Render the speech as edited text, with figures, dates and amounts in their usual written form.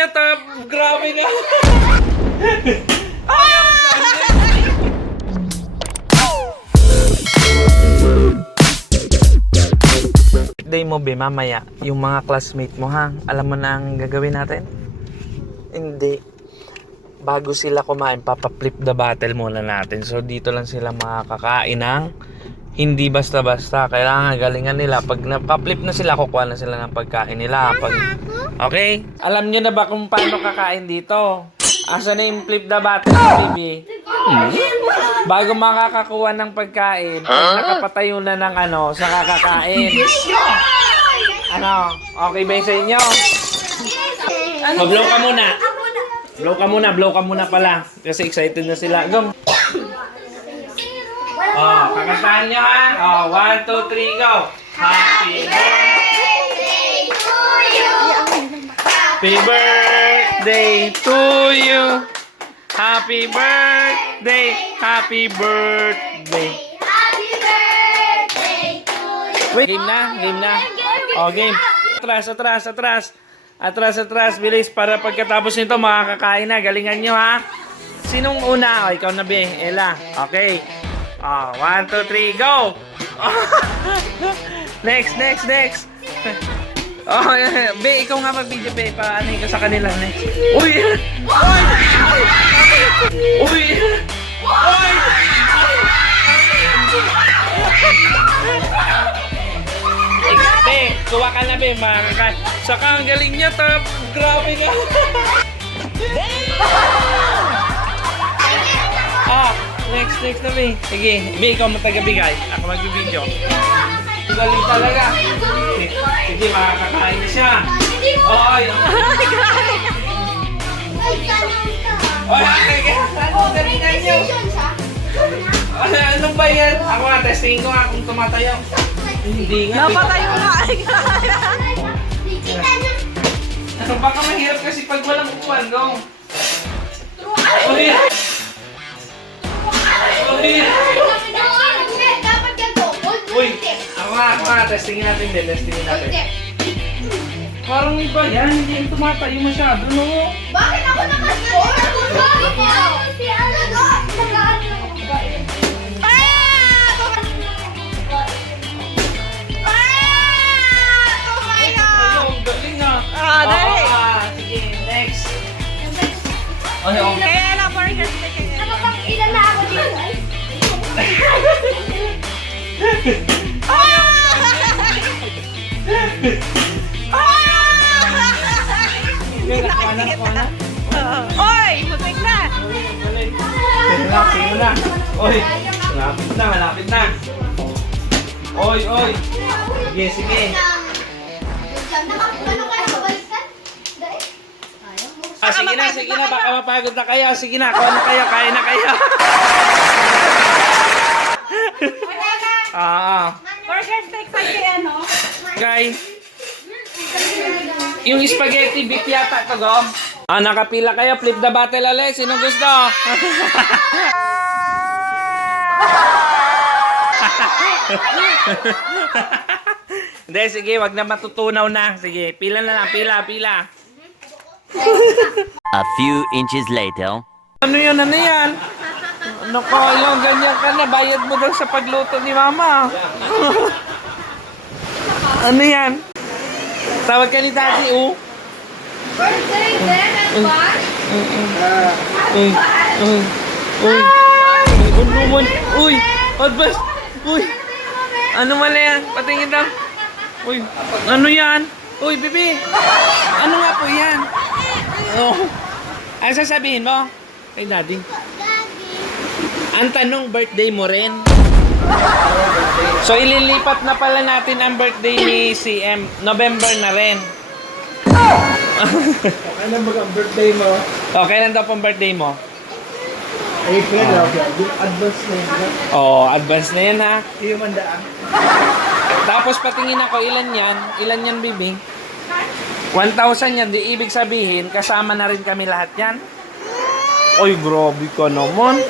niya, grabe na. Day mo, be, mamaya, yung mga classmate mo, ha? Alam mo na ang gagawin natin? Hindi. Bago sila kumain, papa-flip the battle muna natin. So, dito lang sila makakakain ng hindi basta-basta. Kailangan galingan nila. Pag napa-flip na sila, kukuha na sila ng pagkain nila. Okay? Alam nyo na ba kung paano kakain dito? Asa na yung flip the battle, baby? Bago makakakuha ng pagkain, pag nakapatayo na ng sa kakakain. Ano? Okay ba sa inyo? Blow ka muna. Blow ka muna pala. Kasi excited na sila. Go. Kakantahan nyo, ha? 1, 2, 3, go. Happy birthday to you. Happy birthday to you. Happy birthday. Happy birthday. Happy birthday to you. Wait, game na. Game. Atras, bilis para pagkatapos nito makakakain na. Galingan nyo, ha? Sinong una? Ikaw na, be. Ella. Okay. 1, 2, 3, go! Next. Be, ikaw nga mag-video, be. Paano ko sa kanila, next. Uy! Be, kuha ka na, be. Saka ang galing niya, grabe na. Next na, be. Sige, be, ikaw matagabigay. Ako magbibideo. Galing talaga. Sige, makakakain na siya. Oy! Anong galingan niyo? Anong ba yan? Ako nga, testingin ko kung tumatayo. Hindi nga. Napatayo nga. Baka mahirap kasi pag walang upuan, no? Uy! Dapat ganito. Uy! Ako nga, testingin natin. Parang iba yan, hindi yung tumatayo masyado, no? Bakit ako nakascore? Bakit ako? Si ano doon? Nagaan lang ako ba? Oh my God! Ayun, galing ah. Dali. Sige, next. Kaya na, burger stick. Ano bang ilan na ako dito? Nakuha na. Oy! Musik na! Sige na. Oy, malapit na. Oy. Sige. Ano kayo sa balikan? Sige na, baka mapagod na kayo. Sige na, kuha na kayo, kain na kayo. Burger stick sa ano? Guys, yung spaghetti beef yata to, go. Nakapila kayo, flip the battle ulit. Sino gusto? Hindi, sige, wag na matutunaw na. Sige, pila na lang, pila. A few inches later. Ano yan? Naku, yung ganyan ka na. Bayad mo daw sa pagluto ni Mama. Ano yan? Tawag ka ni Daddy, Birthday then and bash? Uy! Advance! Uy! Ano man na yan? Patingin lang. Uy! Ano yan? Uy, bibi! Ano nga po yan? Ano sasabihin mo? Kay Daddy? Ang tanong, birthday mo rin? So, ililipat na pala natin ang birthday ni CM. November na rin. Kailan ba ang birthday mo? Kailan daw pang birthday mo? April, okay. Yung advance na yun. Advance na yan, ha? Yung mandaan. Tapos patingin ako, ilan yan? Ilan yan, bibi? 1,000 yan. Di ibig sabihin, kasama na rin kami lahat yan. Oy, grabe ka naman.